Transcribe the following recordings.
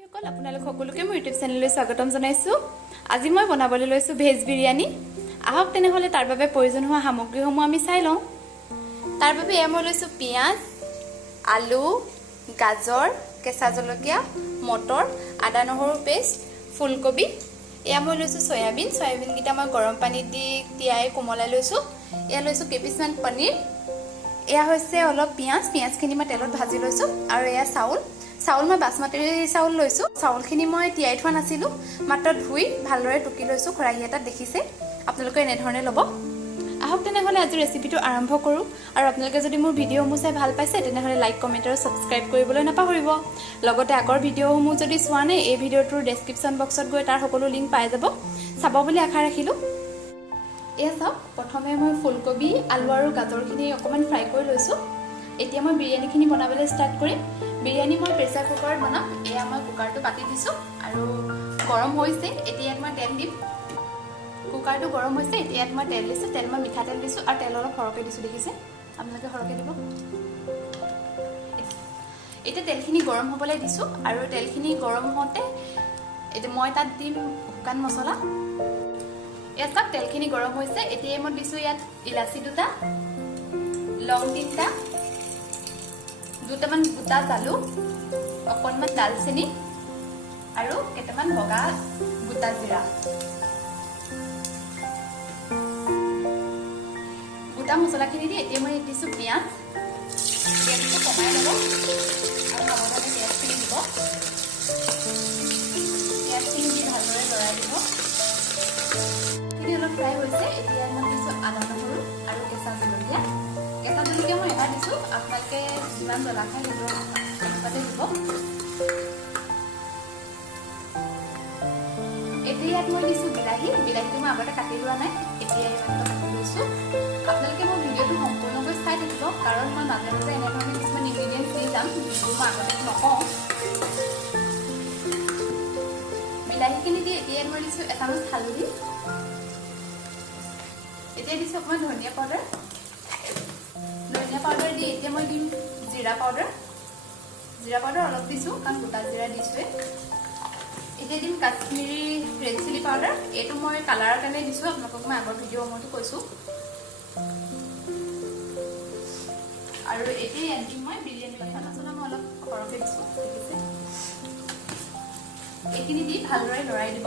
আপোনালোক সকলোকে মোৰ ইউটিউব চেনেললৈ স্বাগতম জনাইছো। আজি মই বনাবলৈ লৈছো ভেজ বিৰিয়ানী। আহক তেনেহলে তাৰ বাবে প্ৰয়োজন হোৱা সামগ্ৰীসমূহ আমি চাই লওঁ। তাৰ বাবে মই লৈছো পিয়াজ, আলু, গাজৰ, কেঁচা জলকীয়া, মটৰ, আদা নহৰু পেষ্ট, ফুলকবি। মই লৈছো সয়াবিন গিটা মই গৰম পানীত দি তিয়াই কোমলাই লৈছো। লৈছো কেপিচমান পনীৰ। হৈছে অলপ পিয়াজখিনি মই তেলত ভাজি লৈছো আৰু চাউল মই বাসমতি চাউল লৈছো। চাউলখিনি মই তিয়াই থোৱা নাছিলো, মাত্ৰ ধুই ভালদৰে টুকি লৈছো। খৰাহি এটাত দেখিছে, আপোনালোকে এনেধৰণে ল'ব। আহক তেনেহলে আজি ৰেচিপিটো আৰম্ভ কৰো। আৰু আপোনালোকে যদি মোৰ ভিডিঅ'সমূহ চাই ভাল পাইছে তেনেহলে লাইক, কমেন্ট আৰু সাবস্ক্ৰাইব কৰিবলৈ নাপাহৰিব। লগতে আগৰ ভিডিঅ'সমূহ যদি চোৱা নাই, এই ভিডিঅ'টোৰ ডেসক্ৰিপচন বক্সত গৈ তাৰ সকলো লিংক পাই যাব। চাব বুলি আশা ৰাখিলো। চাওক, প্ৰথমে মই ফুলকবি, আলু আৰু গাজৰখিনি অকমান ফ্ৰাই কৰি লৈছো। এতিয়া মই বিৰিয়ানীখিনি বনাবলৈ ষ্টাৰ্ট কৰিম। বিৰিয়ানী মই প্ৰেছাৰ কুকাৰত বনাম। মই কুকাৰটো পাতি দিছো আৰু গৰম হৈছে। এতিয়া মই তেল দিম। কুকাৰটো গৰম হৈছে, এতিয়া মই তেল দিছো। তেল মই মিঠাতেল দিছো আৰু তেল অলপ সৰহকৈ দিছো, দেখিছে? আপোনালোকে সৰহকৈ দিব। এতিয়া তেলখিনি গৰম হ'বলৈ দিছো আৰু তেলখিনি গৰম হওঁতে এতিয়া মই তাত দিম শুকান মছলা। চাওক, তেলখিনি গৰম হৈছে। এতিয়া মই দিছো ইয়াত ইলাচি 2টা, লং 3টা, 2টামান গোটা জালুক, অকণমান দালচেনি আৰু কেইটামান বগা গোটা জিৰা। গোটা মছলাখিনি দি এতিয়া মই দিছো পিঁয়াজ। পিঁয়াজটো কমাই ল'ব আৰু সাৱধানে পিঁয়াজখিনি দিব। পিঁয়াজখিনি দি ভালদৰে লৰাই দিব। অলপ ফ্ৰাই হৈছে। এতিয়া মই দিছো আদা নহৰু আৰু কেঁচা জলকীয়া। কেঁচা জলকীয়া মই এটা দিছো, আপোনালোকে যিমান জ্বলা খায় সেইটো অনুপাতে দিব। এতিয়া ইয়াত মই দিছো বিলাহীটো মই আগতে কাটি লোৱা নাই, এতিয়া এইমাত্ৰ কাটি লৈছো। আপোনালোকে মোৰ ভিডিঅ'টো সম্পূৰ্ণকৈ চাই থাকিব, কাৰণ মই মাজে মাজে এনেধৰণে কিছুমান ইনগ্ৰিডিয়েণ্টছ দি যাম, যিবোৰ মই আগতে নকওঁ। বিলাহীখিনি দি এতিয়া মই দিছো 1 চামুচ হালধি। এতিয়া দিছো অকণমান ধনিয়া পাউডাৰ দি এতিয়া মই দিম জিৰা পাউডাৰ অলপ দিছো, কাৰণ গোটা জিৰা দিছোৱে। এতিয়া দিম কাশ্মীৰী ৰেড চিলি পাউডাৰ। এইটো মই কালাৰৰ কাৰণে দিছো, আপোনালোকক মই আগৰ ভিডিঅ'সমূহতো কৈছো। আৰু এতিয়া ইয়াত দিম মই বিৰিয়ানী মছলা মই অলপ সৰহকৈ দিছো, দেখিছে? এইখিনি দি ভালদৰে লৰাই দিব।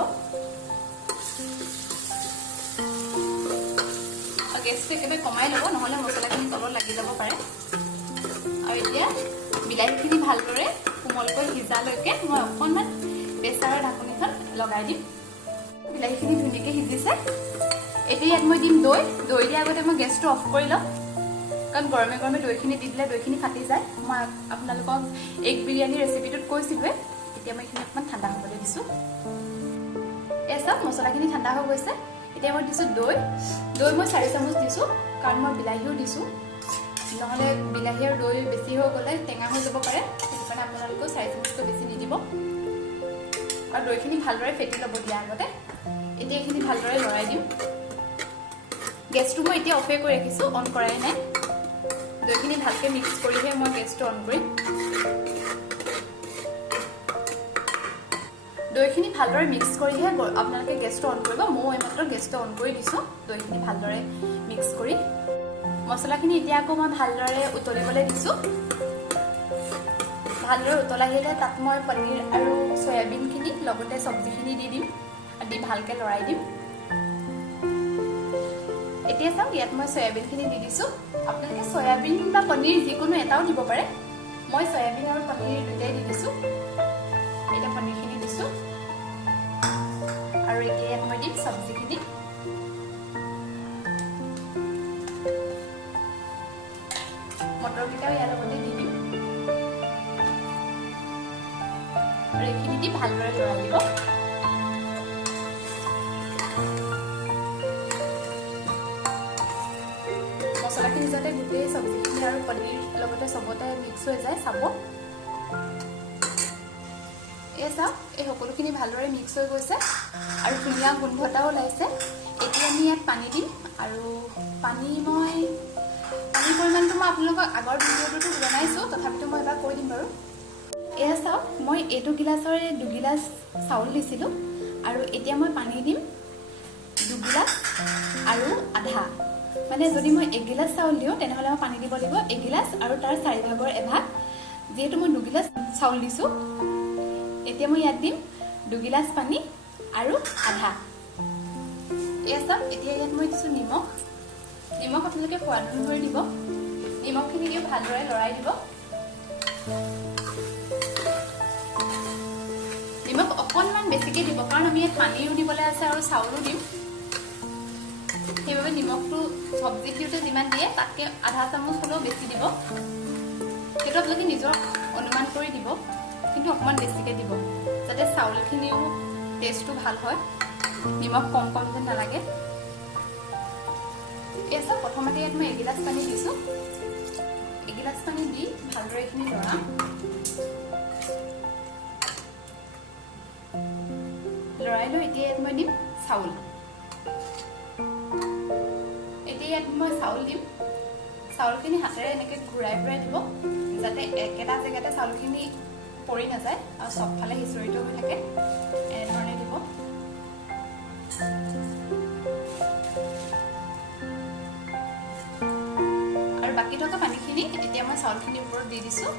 গেছটো একেবাৰে কমাই ল'ব, নহ'লে মছলাখিনি তলত লাগি যাব পাৰে। আৰু এতিয়া বিলাহীখিনি ভালদৰে কোমলকৈ সিজালৈকে মই অকণমান প্ৰেছাৰৰ ঢাকনিখন লগাই দিম। বিলাহীখিনি ধুনীয়াকৈ সিজিছে। এতিয়া ইয়াত মই দিম দৈ দিয়াৰ আগতে মই গেছটো অফ কৰি ল'ম, কাৰণ গৰমে গৰমে দৈখিনি দি দিলে দৈখিনি ফাটি যায়। মই আপোনালোকক এগ বিৰিয়ানী ৰেচিপিটোত কৈছিলোৱে। এতিয়া মই এইখিনি অকণমান ঠাণ্ডা হ'বলৈ দিছোঁ। চাওক, মছলাখিনি ঠাণ্ডা হৈ গৈছে। এতিয়া মই দিছোঁ দৈ মই 4 চামুচ দিছোঁ, কাৰণ মই বিলাহীও দিছোঁ। নহ'লে বিলাহী আৰু দৈ বেছি হৈ গ'লে টেঙা হৈ যাব পাৰে, সেইটো কাৰণে আপোনালোকেও 4 চামুচকৈ বেছি নিদিব। আৰু দৈখিনি ভালদৰে ফেটি ল'ব দিয়াৰ আগতে। এতিয়া এইখিনি ভালদৰে লৰাই দিম। গেছটো মই এতিয়া অফে কৰি ৰাখিছোঁ, অন কৰাই নাই। দৈখিনি ভালকৈ মিক্স কৰিহে মই গেছটো অন কৰিম। দৈখিনি ভালদৰে মিক্স কৰিহে আপোনালোকে গেছটো অন কৰিব। ময়ো এইমাত্ৰ গেছটো অন কৰি দিছোঁ, দৈখিনি ভালদৰে মিক্স কৰি। মছলাখিনি এতিয়া আকৌ মই ভালদৰে উতলিবলৈ দিছোঁ। ভালদৰে উতলাই আহিলে তাত মই পনীৰ আৰু সয়াবিনখিনি লগতে চব্জিখিনি দি দিম, দি ভালকৈ লৰাই দিম। এতিয়া চাওক, ইয়াত মই সয়াবিনখিনি দি দিছোঁ। আপোনালোকে সয়াবিন বা পনীৰ যিকোনো এটাও দিব পাৰে। মই সয়াবিন আৰু পনীৰ দুটাই দি দিছোঁ। এতিয়া পনীৰখিনি দিছোঁ আৰু এতিয়া ইয়াত মই দিম চব্জিখিনি। মটৰকেইটাও ইয়াৰ লগতে দি দিম আৰু এইখিনি দি ভালদৰে লৰাই দিব। মছলাখিনি যাতে গোটেই চব্জিখিনি আৰু পনীৰ লগতে চবতে মিক্স হৈ যায়, চাব। চাওক, এই সকলোখিনি ভালদৰে মিক্স হৈ গৈছে আৰু ধুনীয়া গোন্ধ এটাও ওলাইছে। এতিয়া আমি ইয়াত পানী দিম আৰু পানীৰ পৰিমাণটো মই আপোনালোকক আগৰ ভিডিঅ'টোতো জনাইছোঁ, তথাপিতো মই এবাৰ কৈ দিম বাৰু। এয়া চাওক মই এইটো গিলাচৰে 2 গিলাচ চাউল দিছিলোঁ আৰু এতিয়া মই পানী দিম 2 গিলাচ আৰু আধা মানে যদি মই 1 গিলাচ চাউল দিওঁ তেনেহ'লে মই পানী দিব লাগিব 1 গিলাচ আৰু তাৰ 4/4 এভাগ যেহেতু মই 2 গিলাচ চাউল দিছোঁ এতিয়া মই ইয়াত দিম 2 গিলাচ পানী আৰু আধা এয়া চাওক এতিয়া ইয়াত মই দিছোঁ নিমখ আপোনালোকে সোৱাদ অনুসৰি দিব নিমখখিনি দিও ভালদৰে লৰাই দিব নিমখ অকণমান বেছিকৈ দিব কাৰণ আমি ইয়াত পানীও দিবলৈ আছে আৰু চাউলো দিম সেইবাবে নিমখটো চব্জিত দিওঁতে যিমান দিয়ে তাতকৈ আধা চামুচ হ'লেও বেছি দিব সেইটো আপোনালোকে নিজৰ অনুমান কৰি দিব কিন্তু অকণমান বেছিকৈ দিব যাতে চাউলখিনিও টেষ্টটো ভাল হয় নিমখ কম যেন নালাগে এয়া প্ৰথমতে ইয়াত মই 1 গিলাচ পানী দিছোঁ 1 গিলাচ পানী দি ভালদৰে এইখিনি লৰাম লৰাই লৈ এতিয়া ইয়াত মই দিম চাউল এতিয়া ইয়াত মই চাউল দিম চাউলখিনি হাতেৰে এনেকৈ ঘূৰাই দিব যাতে একেটা জেগাতে চাউলখিনি পৰি নাযায় আৰু চবফালে সিঁচৰিত হৈ থাকে এনেধৰণে দিব আৰু বাকী থকা পানীখিনি এতিয়া মই চাউলখিনিৰ ওপৰত দি দিছোঁ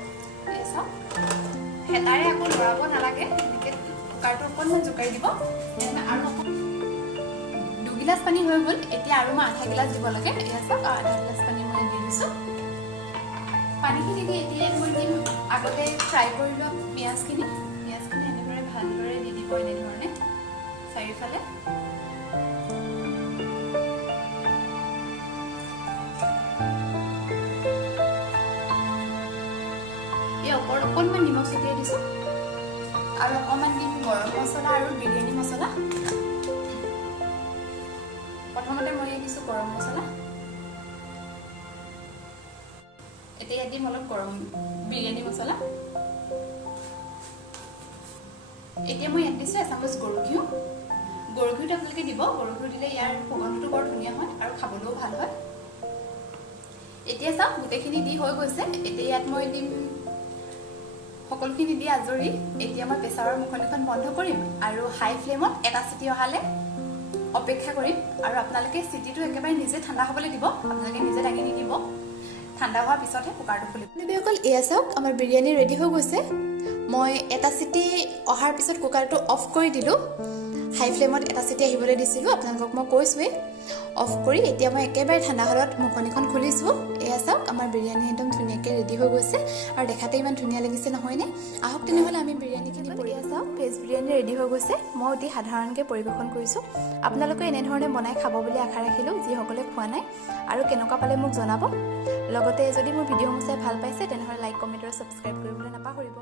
এই চাওক হেতাৰে আকৌ লৰাব নালাগে এনেকৈ কুকাৰটো অকণমান জোকাৰি দিব আৰু 2 গিলাচ পানী হৈ গ'ল এতিয়া আৰু মই আধা গিলাচ দিব লাগে এয়া চাওক আধা গিলাচ পানী মই দি দিছোঁ পানীখিনি দি এতিয়া মই দিম আগতে ফ্ৰাই কৰি লোৱা পিঁয়াজখিনি এনেদৰে ভালদৰে দি দিব এনেধৰণে চাৰিওফালে এই ওপৰত অকণমান নিমখ ছটিয়াই দিছোঁ আৰু অকণমান দিম গৰম মছলা আৰু বিৰিয়ানী মছলা প্ৰথমতে মই দিছোঁ গৰম মছলা এতিয়া ইয়াত দিম অলপ গৰম বিৰিয়ানী মছলা এতিয়া মই ইয়াত দিছোঁ এচামুচ গৰু ঘিউ আপোনালোকে দিব গৰু ঘিউ দিলে ইয়াৰ সুগন্ধটো বৰ ধুনীয়া হয় আৰু খাবলৈও ভাল হয় এতিয়া চাওক গোটেইখিনি দি হৈ গৈছে এতিয়া ইয়াত মই দিম সকলোখিনি দি আজৰি এতিয়া মই প্ৰেছাৰৰ মুখনিখন বন্ধ কৰিম আৰু হাই ফ্লেমত এটা চিটি অহালে অপেক্ষা কৰিম আৰু আপোনালোকে চিটিটো একেবাৰে নিজে ঠাণ্ডা হ'বলৈ দিব আপোনালোকে নিজে দাঙি নিদিব ঠাণ্ডা হোৱাৰ পিছতহে কুকাৰটো খুলিব অকল এয়া চাওক আমাৰ বিৰিয়ানী ৰেডি হৈ গৈছে মই এটা চিটি অহাৰ পিছত কুকাৰটো অফ কৰি দিলোঁ হাই ফ্লেমত এটা চিটি আহিবলৈ দিছিলোঁ আপোনালোকক মই কৈছোঁৱেই অফ কৰি এতিয়া মই একেবাৰে ঠাণ্ডা হ'লত মুখনিখন খুলিছোঁ এয়া চাওক আমাৰ বিৰিয়ানী একদম ধুনীয়াকৈ ৰেডি হৈ গৈছে আৰু দেখাতে ইমান ধুনীয়া লাগিছে নহয়নে আহক তেনেহ'লে আমি বিৰিয়ানীখিনি এয়া চাওক ভেজ বিৰিয়ানী ৰেডি হৈ গৈছে মই অতি সাধাৰণকৈ পৰিৱেশন কৰিছোঁ আপোনালোকে এনেধৰণে বনাই খাব বুলি আশা ৰাখিলোঁ যিসকলে খোৱা নাই আৰু কেনেকুৱা পালে মোক জনাব লগতে যদি মোৰ ভিডিঅ'সমূহ চাই ভাল পাইছে তেনেহ'লে লাইক কমেণ্ট আৰু ছাবস্ক্ৰাইব কৰিবলৈ নাপাহৰিব